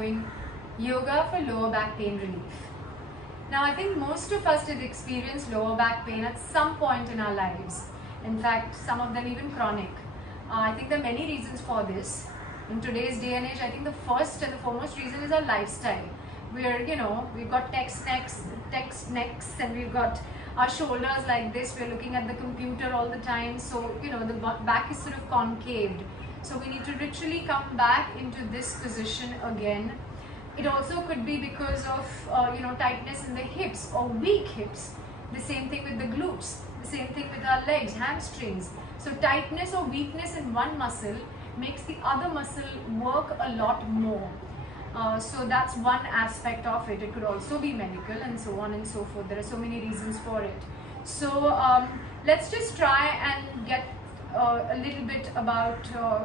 doing yoga for lower back pain relief. Now I think most of us did experience lower back pain at some point in our lives. In fact, some of them even chronic. I think there are many reasons for this. In today's day and age, I think the first and the foremost reason is our lifestyle. We've got text necks, and we've got our shoulders like this. We're looking at the computer all the time, so the back is sort of concaved. So we need to literally come back into this position again. It also could be because of tightness in the hips or weak hips. The same thing with the glutes. The same thing with our legs, hamstrings. So tightness or weakness in one muscle makes the other muscle work a lot more. So that's one aspect of it. It could also be medical and so on and so forth. There are so many reasons for it. So let's just try and get a little bit about,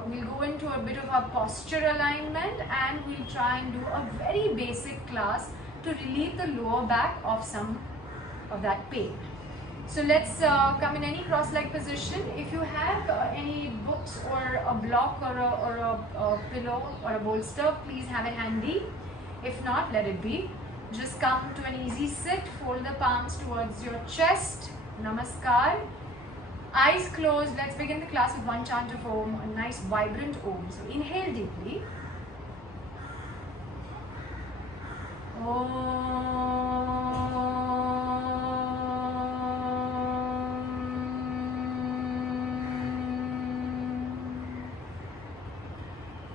we'll go into a bit of a posture alignment, and we'll try and do a very basic class to relieve the lower back of some of that pain. So let's come in any cross-leg position. If you have any books or a block or a pillow or a bolster, please have it handy. If not, let it be. Just come to an easy sit, fold the palms towards your chest, namaskar. Eyes closed. Let's begin the class with one chant of Om, a nice vibrant Om. So inhale deeply. Om.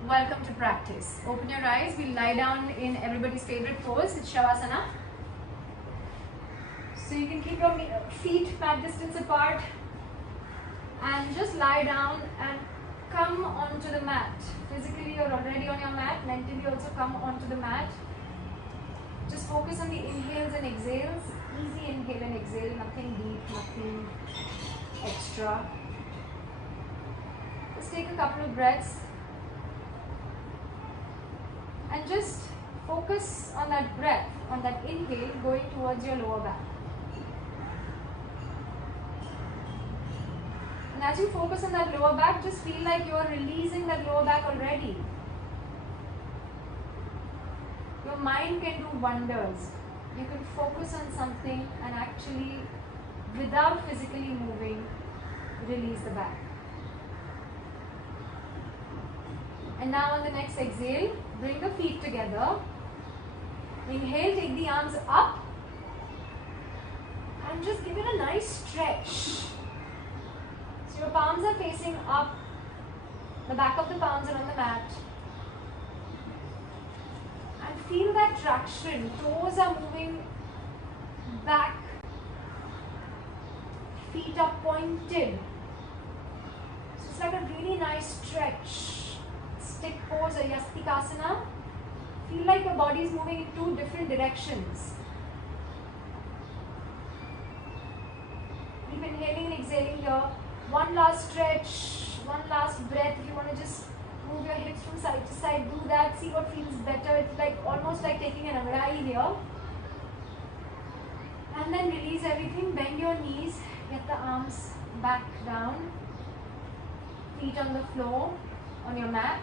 Welcome to practice. Open your eyes. We'll lie down in everybody's favorite pose. It's Shavasana. So you can keep your feet mat distance apart and just lie down and come onto the mat. Physically, you're already on your mat. Mentally, also come onto the mat. Just focus on the inhales and exhales. Easy inhale and exhale. Nothing deep, nothing extra. Just take a couple of breaths. And just focus on that breath, on that inhale going towards your lower back. And as you focus on that lower back, just feel like you are releasing that lower back already. Your mind can do wonders. You can focus on something and actually, without physically moving, release the back. And now on the next exhale, bring the feet together. Inhale, take the arms up and just give it a nice stretch. So your palms are facing up, the back of the palms are on the mat. And feel that traction. Toes are moving back, feet are pointed. So it's like a really nice stretch. Stick pose or Yastikasana. Feel like your body is moving in two different directions. Keep inhaling and exhaling here. One last stretch, one last breath. If you want to just move your hips from side to side, do that. See what feels better. It's like almost like taking an avrai here. And then release everything. Bend your knees. Get the arms back down. Feet on the floor, on your mat.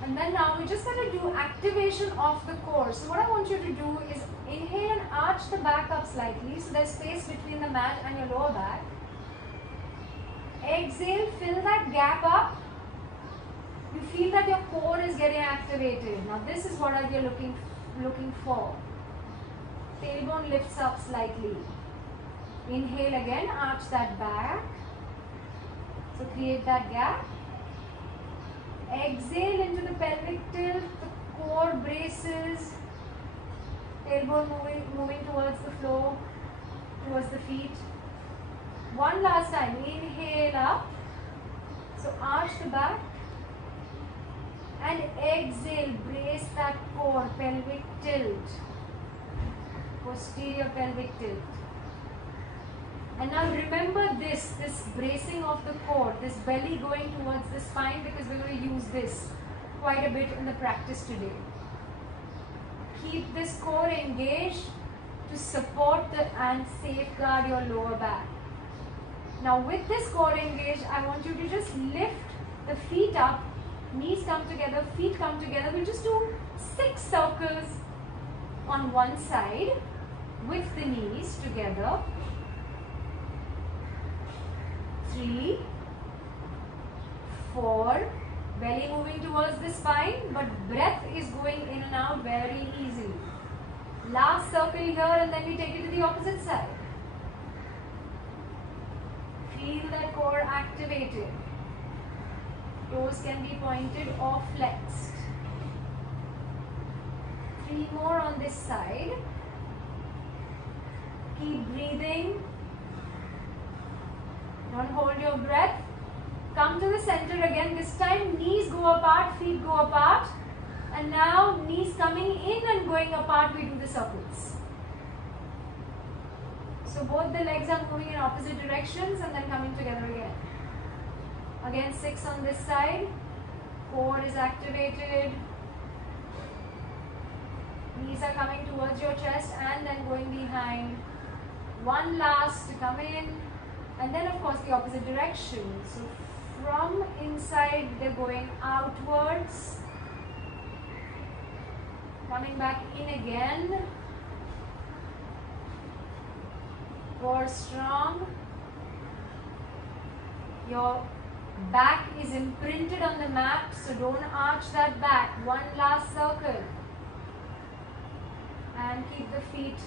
And then now we're just going to do activation of the core. So what I want you to do is inhale and arch the back up slightly. So there's space between the mat and your lower back. Exhale, fill that gap up. You feel that your core is getting activated. Now this is what you're looking for. Tailbone lifts up slightly. Inhale again, arch that back. So create that gap. Exhale into the pelvic tilt, the core braces, tailbone moving towards the floor, towards the feet. One last time, inhale up, so arch the back, and exhale, brace that core, pelvic tilt, posterior pelvic tilt. And now remember this bracing of the core, this belly going towards the spine, because we're going to use this quite a bit in the practice today. Keep this core engaged to support and safeguard your lower back. Now with this core engaged, I want you to just lift the feet up Knees come together, feet come together. We'll just do 6 circles on one side with the knees together. 3, 4, belly moving towards the spine, but breath is going in and out very easily. Last circle here, and then we take it to the opposite side. Feel that core activated. Toes can be pointed or flexed. 3 more on this side. Keep breathing. Don't hold your breath. Come to the center again. This time knees go apart, feet go apart. And now knees coming in and going apart, we do the circles. So both the legs are moving in opposite directions and then coming together again. Again 6 on this side. Core is activated. Knees are coming towards your chest and then going behind. One last to come in. And then of course the opposite direction. So from inside they're going outwards. Coming back in again. Core strong. Your back is imprinted on the mat, so don't arch that back. One last circle. And keep the feet,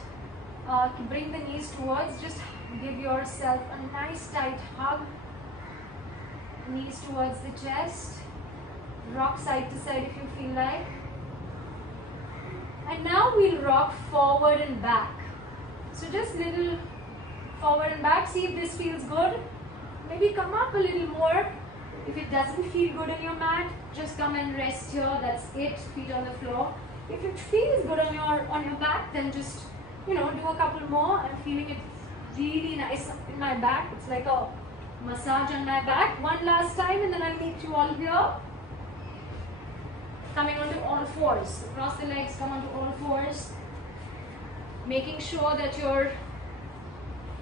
bring the knees towards. Just give yourself a nice tight hug. Knees towards the chest. Rock side to side if you feel like. And now we'll rock forward and back. So just little forward and back. See if this feels good. Maybe come up a little more. If it doesn't feel good on your mat, just come and rest here. That's it. Feet on the floor. If it feels good on your back, then just do a couple more. I'm feeling it really nice in my back. It's like a massage on my back. One last time, and then I'll meet you all here. Coming onto all fours. Across the legs, come onto all fours. Making sure that your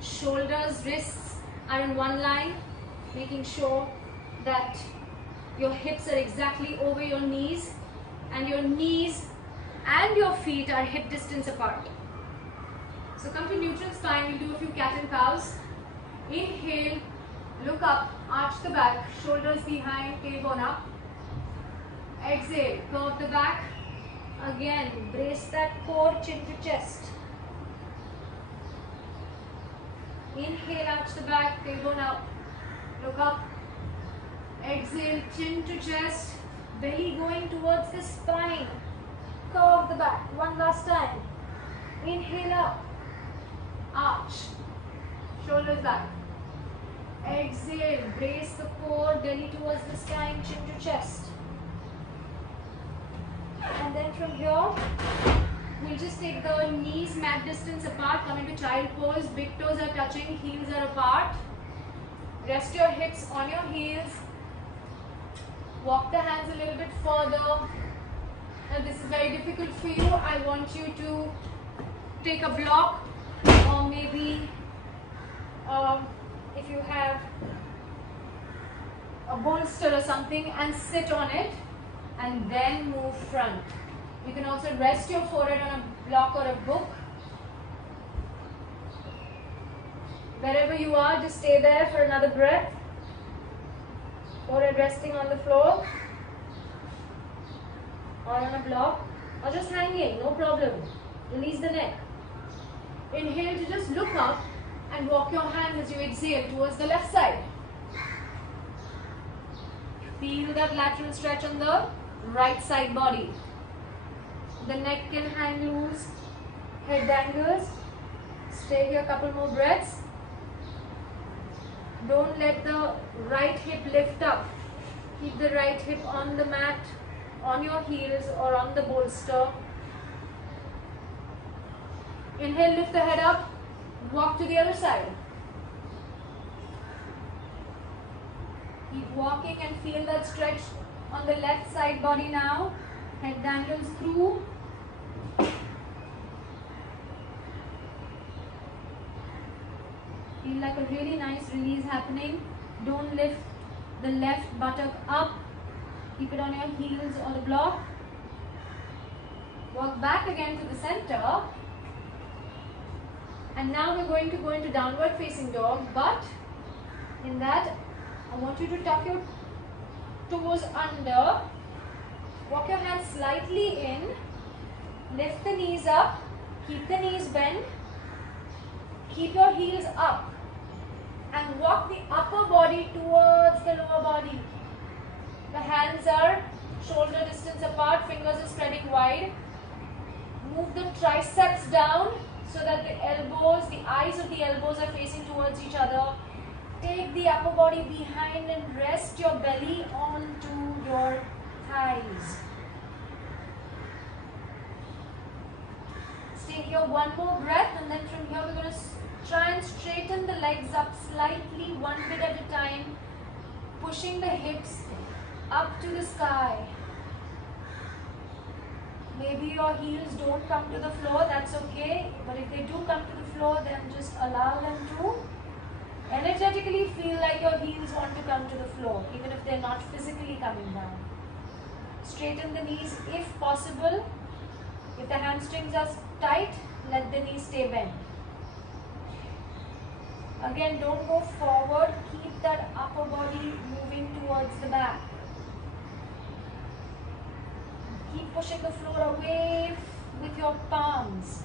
shoulders, wrists are in one line. Making sure that your hips are exactly over your knees, and your knees and your feet are hip distance apart. So come to neutral spine. We'll do a few cat and cows. Inhale, look up, arch the back, shoulders behind, tailbone up. Exhale, curve the back. Again, brace that core, chin to chest. Inhale, arch the back, tailbone up. Look up. Exhale, chin to chest. Belly going towards the spine. Curve the back. One last time. Inhale up. Arch. Shoulders back. Exhale, brace the core, belly towards the spine, chin to chest. And then from here, we'll just take the knees mat distance apart, come into child pose. Big toes are touching, heels are apart. Rest your hips on your heels. Walk the hands a little bit further. Now this is very difficult for you. I want you to take a block, or maybe if you have a bolster or something, and sit on it and then move front. You can also rest your forehead on a block or a book. Wherever you are, just stay there for another breath. Forehead resting on the floor or on a block, or just hanging, no problem. Release the neck. Inhale to just look up and walk your hands as you exhale towards the left side. Feel that lateral stretch on the right side body. The neck can hang loose, head dangles. Stay here a couple more breaths. Don't let the right hip lift up. Keep the right hip on the mat, on your heels or on the bolster. Inhale, lift the head up, walk to the other side. Keep walking and feel that stretch on the left side body now. Head dangles through. Feel like a really nice release happening. Don't lift the left buttock up. Keep it on your heels on the block. Walk back again to the center. And now we're going to go into downward facing dog, but in that I want you to tuck your toes under, walk your hands slightly in, lift the knees up, keep the knees bent, keep your heels up and walk the upper body towards the lower body. The hands are shoulder distance apart, fingers are spreading wide. Move the triceps down so that the elbows, the eyes of the elbows are facing towards each other. Take the upper body behind and rest your belly onto your thighs. Stay here one more breath, and then from here we're going to try and straighten the legs up slightly, one bit at a time, pushing the hips up to the sky. Maybe your heels don't come to the floor, that's okay. But if they do come to the floor, then just allow them to energetically feel like your heels want to come to the floor, even if they're not physically coming down. Straighten the knees if possible. If the hamstrings are tight, let the knees stay bent. Again, don't go forward. Keep that upper body moving towards the back. Keep pushing the floor away with your palms.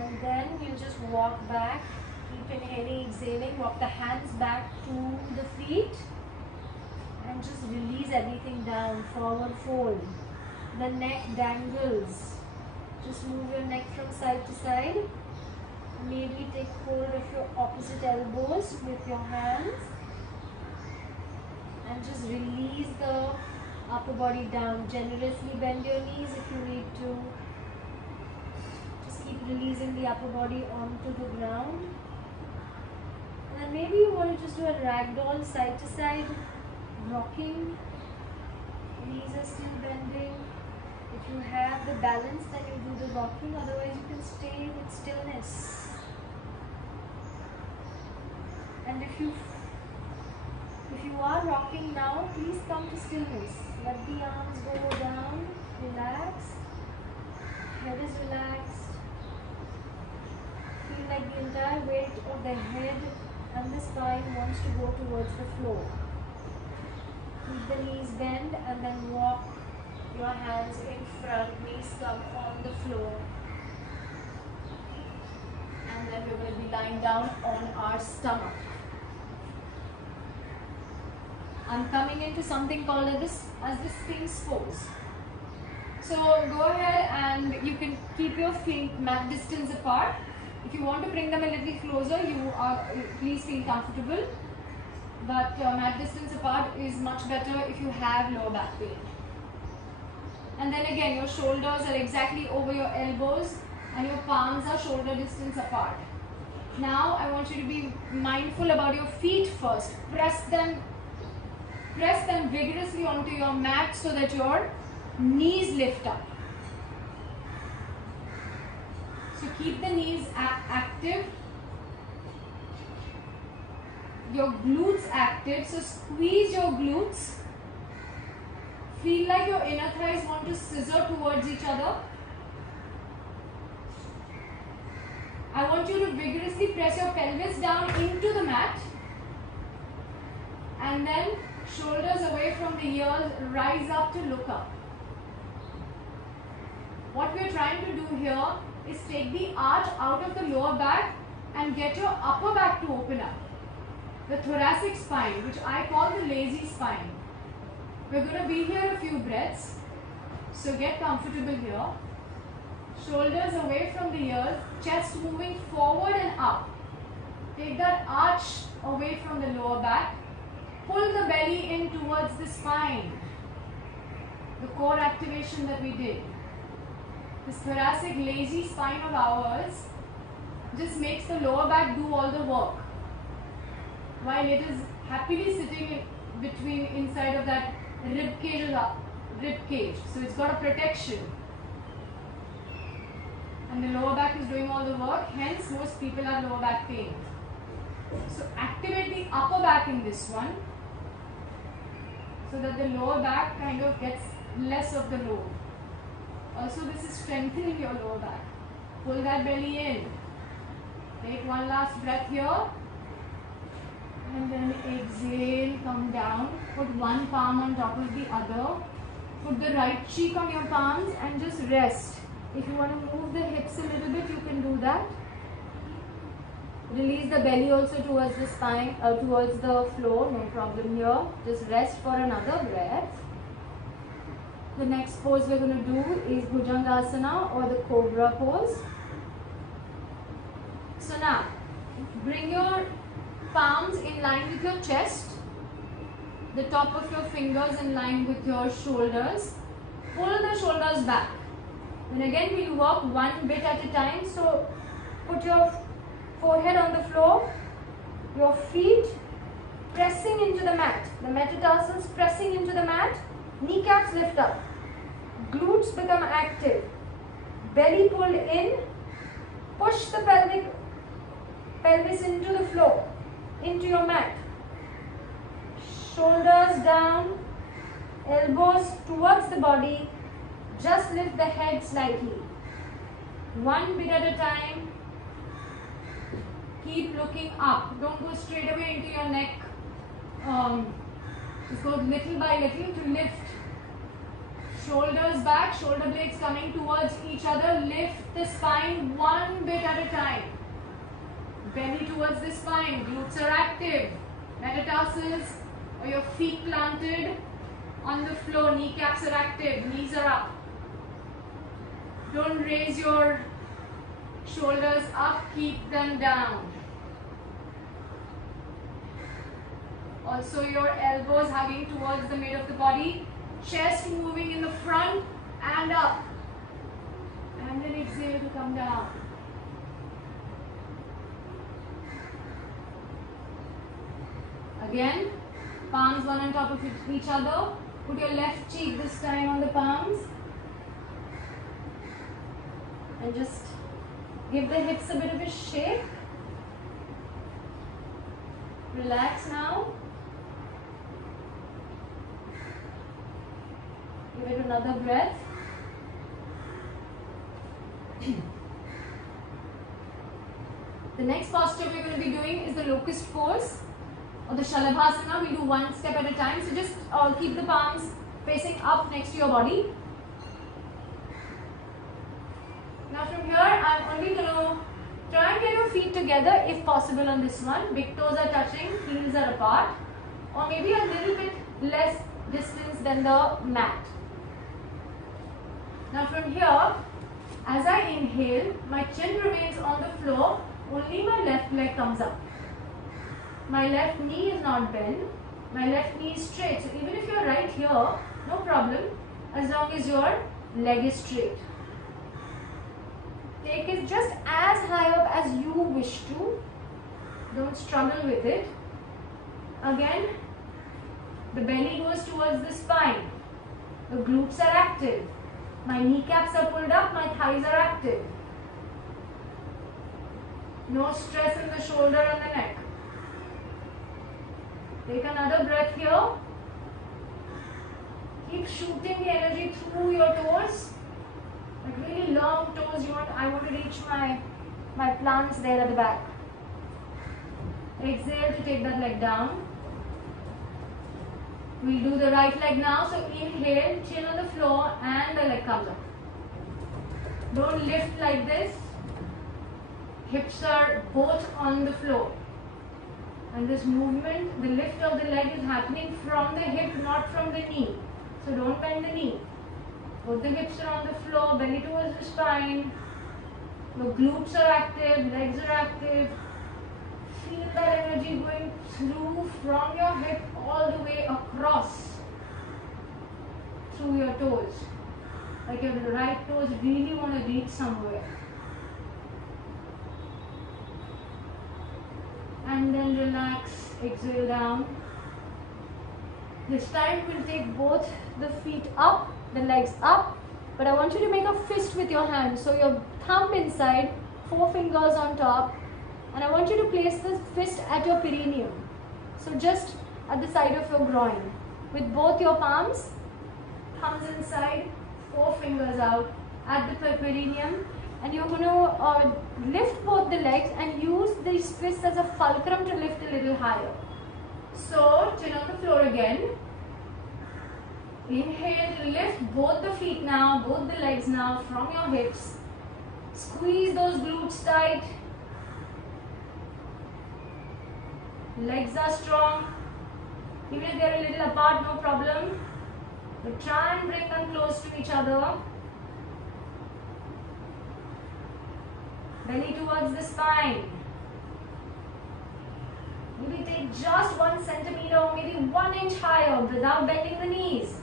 And then you just walk back. Keep inhaling, exhaling. Walk the hands back to the feet. And just release everything down. Forward fold. The neck dangles. Just move your neck from side to side. Maybe take hold of your opposite elbows with your hands. And just release the upper body down. Generously bend your knees if you need to. Just keep releasing the upper body onto the ground. And then maybe you want to just do a ragdoll side to side, rocking. Knees are still bending. If you have the balance, then you do the rocking. Otherwise, you can stay with stillness. And if you are rocking now, please come to stillness. Let the arms go down, relax, head is relaxed. Feel like the entire weight of the head and the spine wants to go towards the floor. Keep the knees bent and then walk your hands in front, knees come on the floor. And then we're going to be lying down on our stomach. I'm coming into something called as the Sphinx pose. So go ahead and you can keep your feet mat distance apart. If you want to bring them a little closer, please feel comfortable. But mat distance apart is much better if you have lower back pain. And then again, your shoulders are exactly over your elbows and your palms are shoulder distance apart. Now I want you to be mindful about your feet first. Press them vigorously onto your mat so that your knees lift up. So keep the knees active. Your glutes active. So squeeze your glutes. Feel like your inner thighs want to scissor towards each other. I want you to vigorously press your pelvis down into the mat. And then shoulders away from the ears, rise up to look up. What we are trying to do here is take the arch out of the lower back and get your upper back to open up. The thoracic spine, which I call the lazy spine. We're going to be here a few breaths. So get comfortable here. Shoulders away from the ears, chest moving forward and up. Take that arch away from the lower back. Pull the belly in towards the spine. The core activation that we did. This thoracic lazy spine of ours just makes the lower back do all the work, while it is happily sitting between inside of that rib cage. So it's got a protection. And the lower back is doing all the work, hence most people have lower back pain. So activate the upper back in this one. so that the lower back kind of gets less of the load. Also, this is strengthening your lower back. Pull that belly in. Take one last breath here. And then exhale, come down. Put one palm on top of the other. Put the right cheek on your palms and just rest. If you want to move the hips a little bit, you can do that. Release the belly also towards the spine, towards the floor, no problem here. Just rest for another breath. The next pose we're going to do is Bhujangasana or the Cobra pose. So now, bring your palms in line with your chest, the top of your fingers in line with your shoulders. Pull the shoulders back. And again, we'll walk one bit at a time. So put your forehead on the floor, your feet pressing into the mat, the metatarsals pressing into the mat, kneecaps lift up, glutes become active, belly pulled in, push the pelvis into the floor, into your mat, shoulders down, elbows towards the body, just lift the head slightly, one bit at a time. Keep looking up. Don't go straight away into your neck. Just go little by little to lift. Shoulders back, shoulder blades coming towards each other. Lift the spine one bit at a time. Belly towards the spine. Glutes are active. Metatarsals or your feet planted on the floor. Kneecaps are active. Knees are up. Don't raise your shoulders up. Keep them down. Also your elbows hugging towards the mid of the body, chest moving in the front and up, and then exhale to come down. Again, palms one on top of each other. Put your left cheek this time on the palms and just give the hips a bit of a shake. Relax now. Give it another breath. The next posture we're going to be doing is the locust pose or the Shalabhasana. We do one step at a time. So just keep the palms facing up next to your body. Now from here, I'm only going to try and get your feet together if possible on this one. Big toes are touching, heels are apart, or maybe a little bit less distance than the mat. Now from here, as I inhale, my chin remains on the floor, only my left leg comes up. My left knee is not bent, my left knee is straight. So even if you're right here, no problem, as long as your leg is straight. Take it just as high up as you wish to. Don't struggle with it. Again, the belly goes towards the spine. The glutes are active. My kneecaps are pulled up, my thighs are active. No stress in the shoulder and the neck. Take another breath here. Keep shooting the energy through your toes. Like really long toes. I want to reach my plants there at the back. Exhale to take that leg down. We'll do the right leg now. So inhale, chin on the floor and the leg comes up. Don't lift like this. Hips are both on the floor. And this movement, the lift of the leg is happening from the hip, not from the knee. So don't bend the knee. Both the hips are on the floor, belly towards the spine. Your glutes are active, legs are active. Feel that energy going through from your hip all the way across through your toes. Like your right toes really want to reach somewhere. And then relax, exhale down. This time we'll take both the feet up, the legs up, but I want you to make a fist with your hand. So your thumb inside, 4 fingers on top, and I want you to place the fist at your perineum. So just at the side of your groin. with both your palms, thumbs inside, 4 fingers out at the perineum, and you're going to lift both the legs and use these twists as a fulcrum to lift a little higher. So chin on the floor again. Inhale to lift both the feet now, both the legs now from your hips. Squeeze those glutes tight. Legs are strong. Even if they're a little apart, no problem. But try and bring them close to each other. Belly towards the spine. Maybe take just 1 centimeter or maybe 1 inch higher without bending the knees.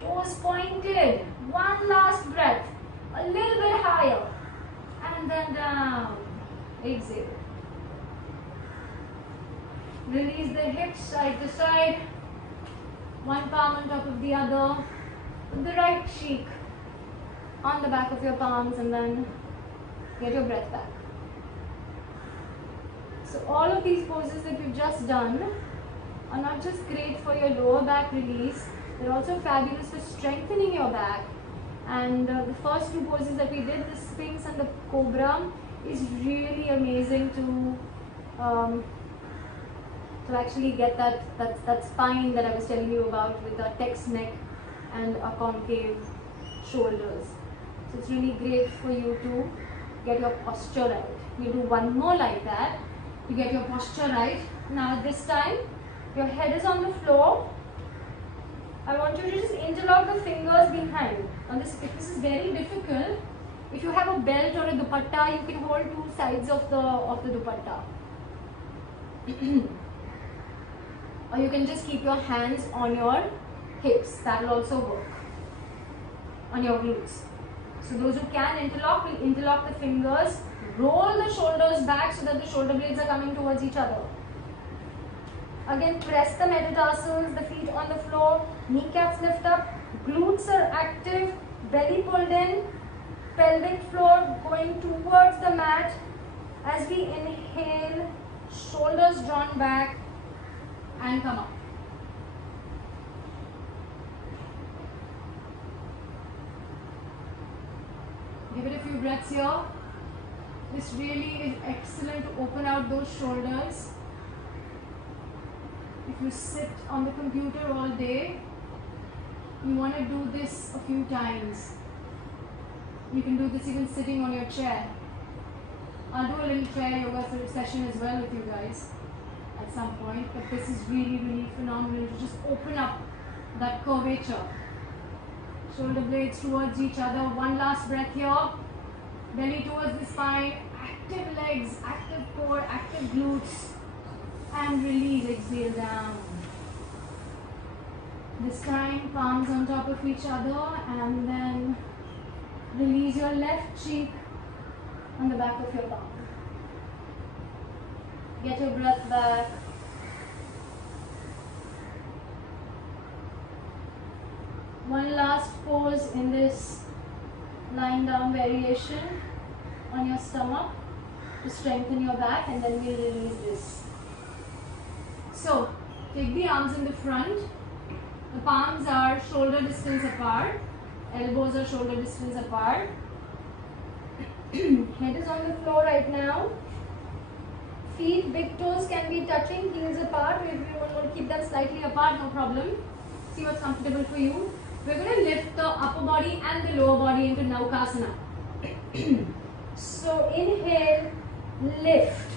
Toes pointed. One last breath. A little bit higher. And then down. Exhale. Release the hips side to side. One palm on top of the other. Put the right cheek on the back of your palms and then get your breath back. So all of these poses that we've just done are not just great for your lower back release, they're also fabulous for strengthening your back. And the first 2 poses that we did, the Sphinx and the Cobra, is really amazing to actually get that spine that I was telling you about with a text neck and a concave shoulders. So it's really great for you to get your posture right. We'll do one more like that. You get your posture right. Now this time, your head is on the floor. I want you to just interlock the fingers behind. Now this is very difficult. If you have a belt or a dupatta, you can hold 2 sides of the dupatta. Or you can just keep your hands on your hips. That will also work. On your glutes. So those who can interlock will interlock the fingers. Roll the shoulders back so that the shoulder blades are coming towards each other. Again, press the metatarsals, the feet on the floor, kneecaps lift up, glutes are active, belly pulled in, pelvic floor going towards the mat. As we inhale, shoulders drawn back and come up. Give it a few breaths here. This really is excellent to open out those shoulders. If you sit on the computer all day, you want to do this a few times. You can do this even sitting on your chair. I'll do a little chair yoga session as well with you guys at some point, but this is really phenomenal to just open up that curvature. Shoulder blades towards each other. One last breath here. Belly towards the spine. Active legs, active core, active glutes. And release, exhale down. This time, palms on top of each other, and then release your left cheek on the back of your palm. Get your breath back. One last pose in this lying down variation on your stomach to strengthen your back, and then we'll release this. So, take the arms in the front. The palms are shoulder distance apart. Elbows are shoulder distance apart. Head is on the floor right now. Feet, big toes can be touching, heels apart. If you want to keep them slightly apart, no problem. See what's comfortable for you. We're going to lift the upper body and the lower body into Naukasana. So, inhale, lift.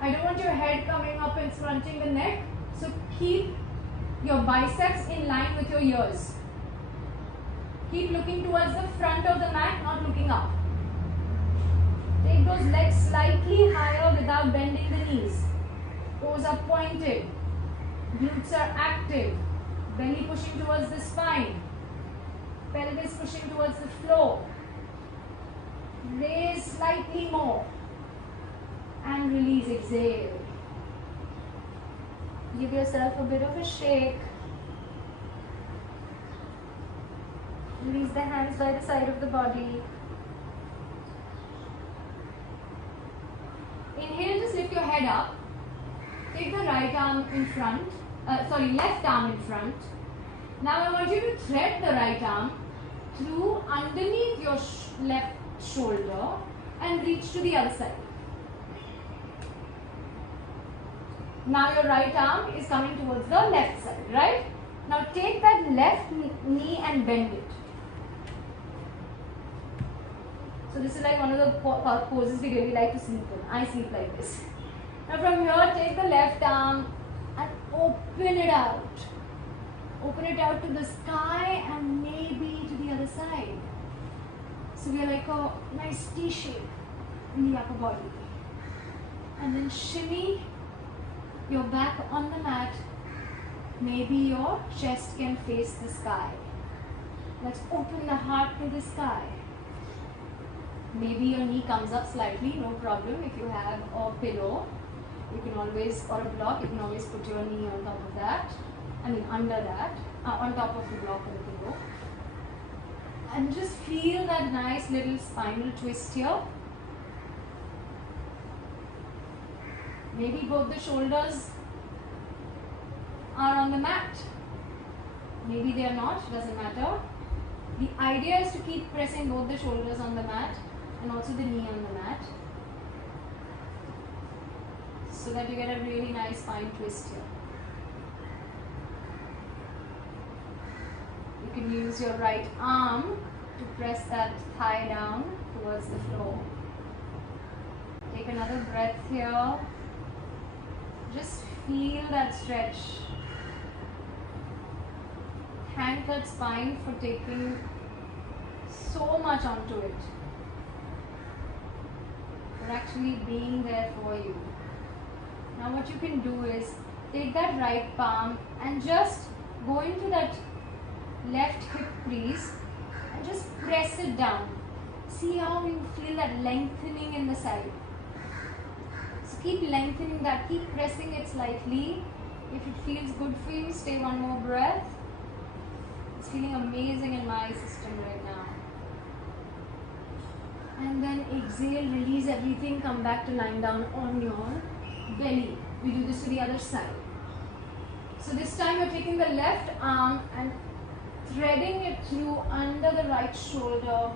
I don't want your head coming up and fronting the neck. So keep your biceps in line with your ears. Keep looking towards the front of the mat, not looking up. Take those legs slightly higher without bending the knees. Toes are pointed. Glutes are active. Belly pushing towards the spine. Pelvis pushing towards the floor. Raise slightly more. And release, exhale. Give yourself a bit of a shake. Release the hands by the side of the body. Inhale, just lift lift your head up. Take the right arm in front, left arm in front. Now I want you to thread the right arm through underneath your left shoulder and reach to the other side. Now your right arm is coming towards the left side, right? Now take that left knee and bend it. So this is like one of the poses we really like to sleep in. I sleep like this. Now from here, take the left arm and open it out. Open it out to the sky and maybe to the other side. So we are like a nice T shape in the upper body. And then shimmy your back on the mat. Maybe your chest can face the sky. Let's open the heart to the sky. Maybe your knee comes up slightly, no problem. If you have a pillow, you can always, or a block, you can always put your knee on top of that. Under that, on top of the block or the pillow. And just feel that nice little spinal twist here. Maybe both the shoulders are on the mat. Maybe they are not, doesn't matter. The idea is to keep pressing both the shoulders on the mat and also the knee on the mat, so that you get a really nice spine twist here. You can use your right arm to press that thigh down towards the floor. Take another breath here. Just feel that stretch. Thank that spine for taking so much onto it, for actually being there for you. Now what you can do is take that right palm and just go into that left hip crease and just press it down. See how you feel that lengthening in the side. So keep lengthening that, keep pressing it slightly. If it feels good for you, stay one more breath. It's feeling amazing in my system right now. And then exhale, release everything, come back to lying down on your belly. We do this to the other side. So this time you're taking the left arm and threading it through under the right shoulder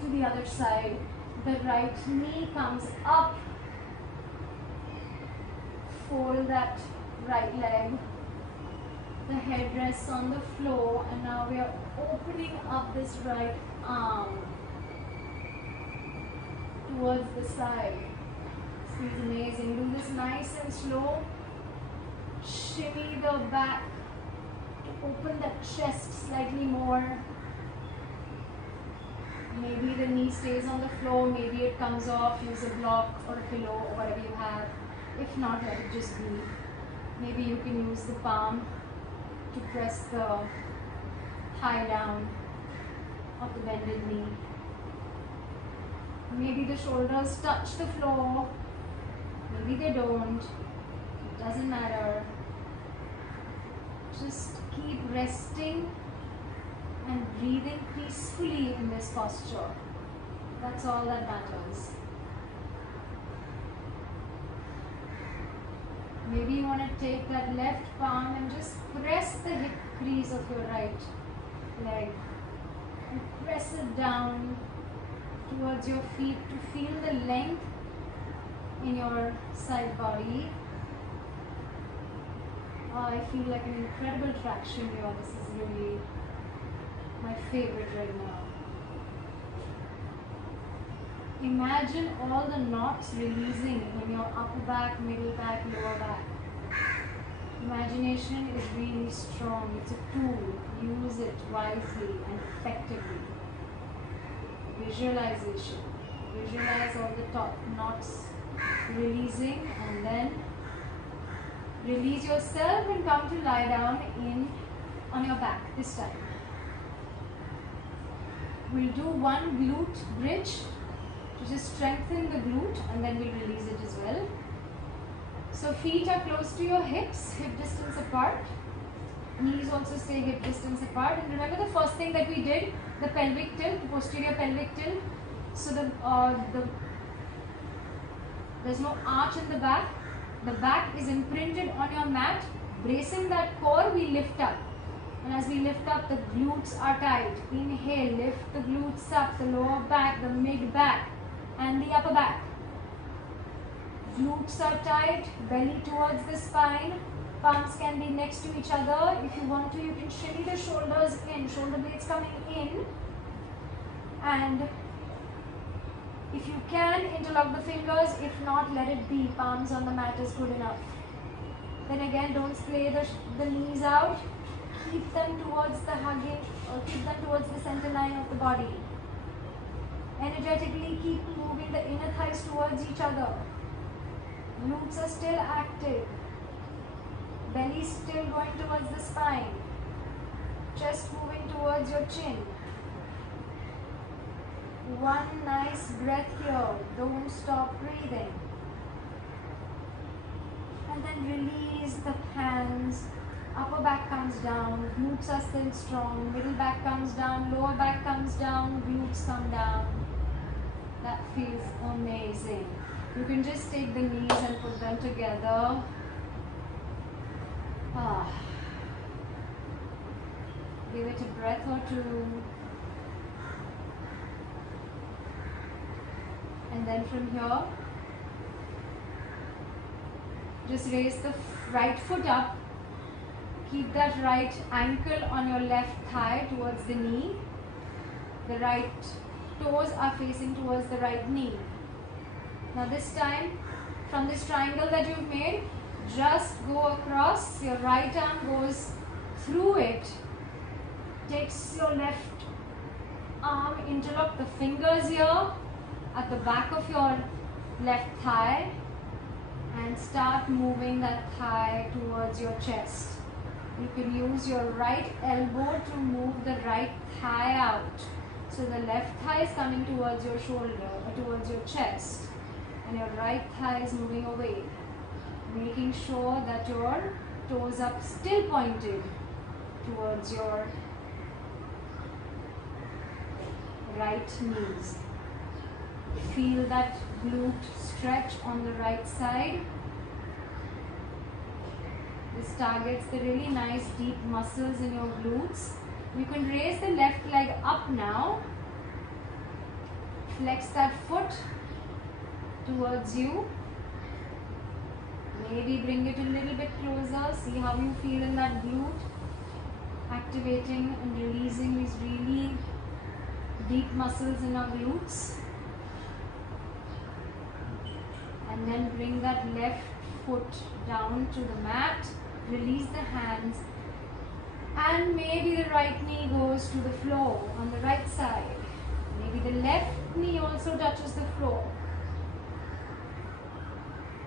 to the other side. The right knee comes up. Fold that right leg. The head rests on the floor, and now we are opening up this right arm towards the side. This feels amazing. Do this nice and slow. Shimmy the back to open the chest slightly more. Maybe the knee stays on the floor, maybe it comes off. Use a block or a pillow or whatever you have. If not, let it just be. Maybe you can use the palm to press the thigh down of the bended knee. Maybe the shoulders touch the floor, maybe they don't. It doesn't matter. Just keep resting and breathing peacefully in this posture. That's all that matters. Maybe you want to take that left palm and just press the hip crease of your right leg and press it down towards your feet to feel the length in your side body. Oh, I feel like an incredible traction here. This is really my favorite right now. Imagine all the knots releasing in your upper back, middle back, lower back. Imagination is really strong. It's a tool. Use it wisely and effectively. Visualization. Visualize all the top knots releasing, and then release yourself and come to lie down on your back this time. We'll do one glute bridge to just strengthen the glute, and then we'll release it as well. So feet are close to your hips, hip distance apart. Knees also stay hip distance apart. And remember the first thing that we did, the pelvic tilt, the posterior pelvic tilt. So the There's no arch in the back. The back is imprinted on your mat. Bracing that core, we lift up. And as we lift up, the glutes are tight. Inhale, lift the glutes up, the lower back, the mid back, and the upper back. Glutes are tight, belly towards the spine. Palms can be next to each other. If you want to, you can shimmy the shoulders in, shoulder blades coming in. And if you can, interlock the fingers. If not, let it be. Palms on the mat is good enough. Then again, don't splay the knees out. Keep them towards the hugging, or keep them towards the center line of the body. Energetically keep moving the inner thighs towards each other. Glutes are still active. Belly still going towards the spine. Chest moving towards your chin. One nice breath here. Don't stop breathing. And then release the hands. Upper back comes down. Glutes are still strong. Middle back comes down. Lower back comes down. Glutes come down. That feels amazing. You can just take the knees and put them together. Give it a breath or two. And then from here, just raise the right foot up. Keep that right ankle on your left thigh towards the knee. The right toes are facing towards the right knee. Now this time, from this triangle that you've made, just go across. Your right arm goes through it. Takes your left arm, interlock the fingers here at the back of your left thigh and start moving that thigh towards your chest. You can use your right elbow to move the right thigh out. So the left thigh is coming towards your shoulder, or towards your chest, and your right thigh is moving away. Making sure that your toes are still pointed towards your right knees. Feel that glute stretch on the right side. This targets the really nice deep muscles in your glutes. You can raise the left leg up now. Flex that foot towards you. Maybe bring it a little bit closer. See how you feel in that glute. Activating and releasing these really deep muscles in our glutes. And then bring that left foot down to the mat. Release the hands. And maybe the right knee goes to the floor on the right side. Maybe the left knee also touches the floor.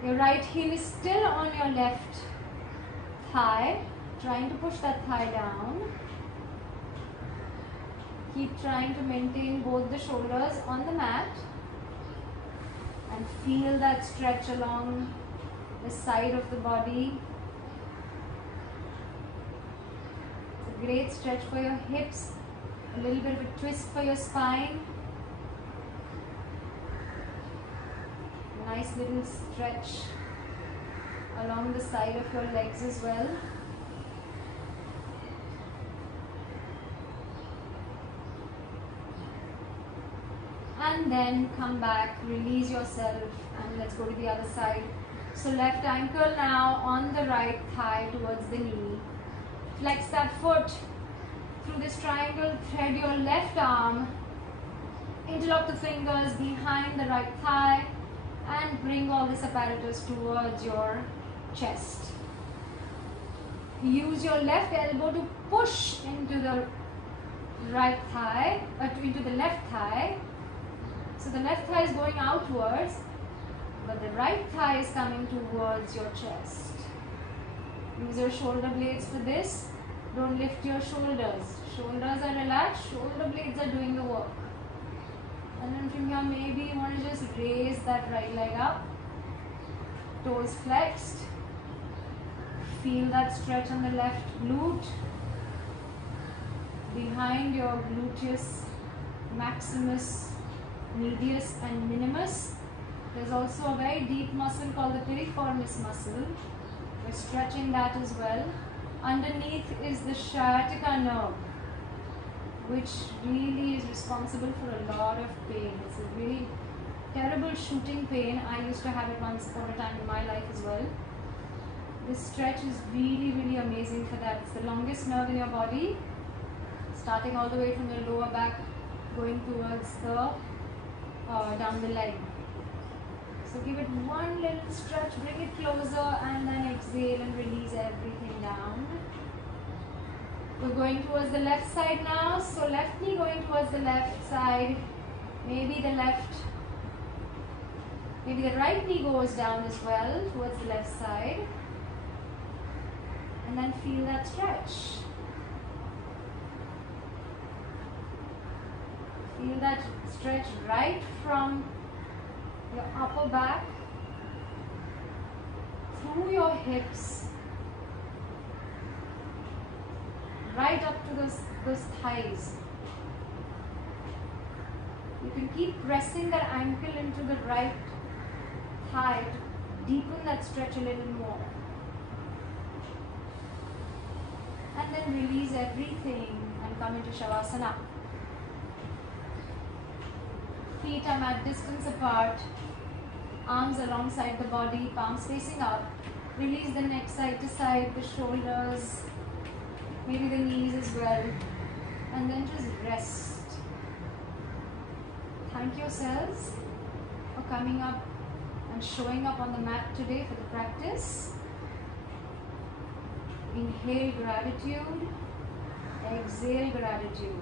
Your right heel is still on your left thigh. Trying to push that thigh down. Keep trying to maintain both the shoulders on the mat. And feel that stretch along the side of the body. It's a great stretch for your hips. A little bit of a twist for your spine. A nice little stretch along the side of your legs as well. And then come back, release yourself, and let's go to the other side. So left ankle now on the right thigh towards the knee. Flex that foot through this triangle, thread your left arm, interlock the fingers behind the right thigh, and bring all this apparatus towards your chest. Use your left elbow to push into the right thigh, into the left thigh. So the left thigh is going outwards, but the right thigh is coming towards your chest. Use your shoulder blades for this. Don't lift your shoulders. Shoulders are relaxed, shoulder blades are doing the work. And then from here, maybe you want to just raise that right leg up. Toes flexed. Feel that stretch on the left glute. Behind your gluteus maximus, medius and minimus. There's also a very deep muscle called the piriformis muscle. We're stretching that as well. Underneath is the sciatica nerve, which really is responsible for a lot of pain. It's a really terrible shooting pain. I used to have it once upon a time in my life as well. This stretch is really, really amazing for that. It's the longest nerve in your body, starting all the way from the lower back, going towards the down the leg. So give it one little stretch, bring it closer, and then exhale and release everything down. We're going towards the left side now. So left knee going towards the left side. Maybe the right knee goes down as well towards the left side. And then feel that stretch. Feel that stretch right from your upper back through your hips, right up to those thighs. You can keep pressing that ankle into the right thigh to deepen that stretch a little more. And then release everything and come into Shavasana. Feet are mat distance apart, arms alongside the body, palms facing up. Release the neck side to side, the shoulders, maybe the knees as well. And then just rest. Thank yourselves for coming up and showing up on the mat today for the practice. Inhale gratitude, exhale gratitude.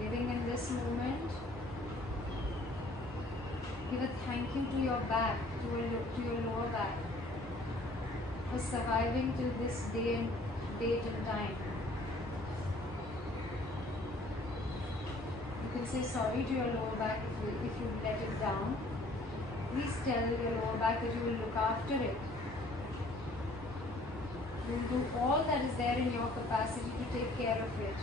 Living in this moment, give a thank you to your back, to your lower back, for surviving till this date and time. You can say sorry to your lower back if you let it down. Please tell your lower back that you will look after it. You will do all that is there in your capacity to take care of it.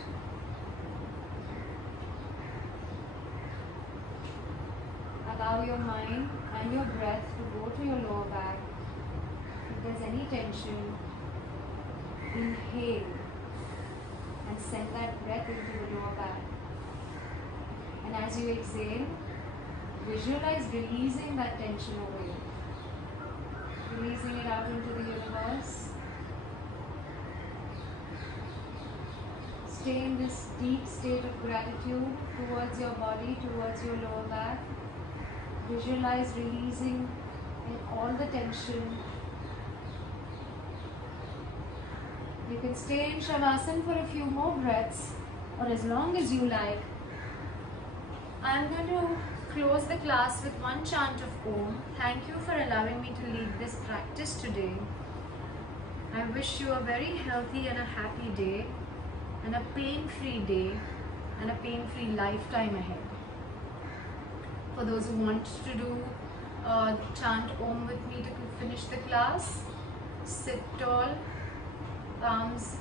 Allow your mind and your breath to go to your lower back. If there's any tension, inhale and send that breath into the lower back. And as you exhale, visualize releasing that tension away. Releasing it out into the universe. Stay in this deep state of gratitude towards your body, towards your lower back. Visualize releasing all the tension. You can stay in Shavasana for a few more breaths or as long as you like. I'm going to close the class with one chant of Om. Thank you for allowing me to lead this practice today. I wish you a very healthy and a happy day, and a pain-free day, and a pain-free lifetime ahead. For those who want to do chant Om with me to finish the class, sit tall, palms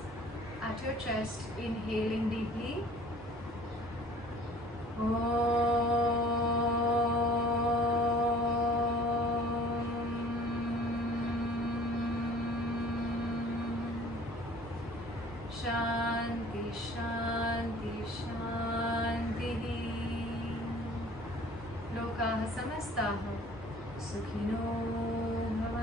at your chest, inhaling deeply. Shanti, Shanti, Shanti. Lokaha samastaha sukhino bhavantu.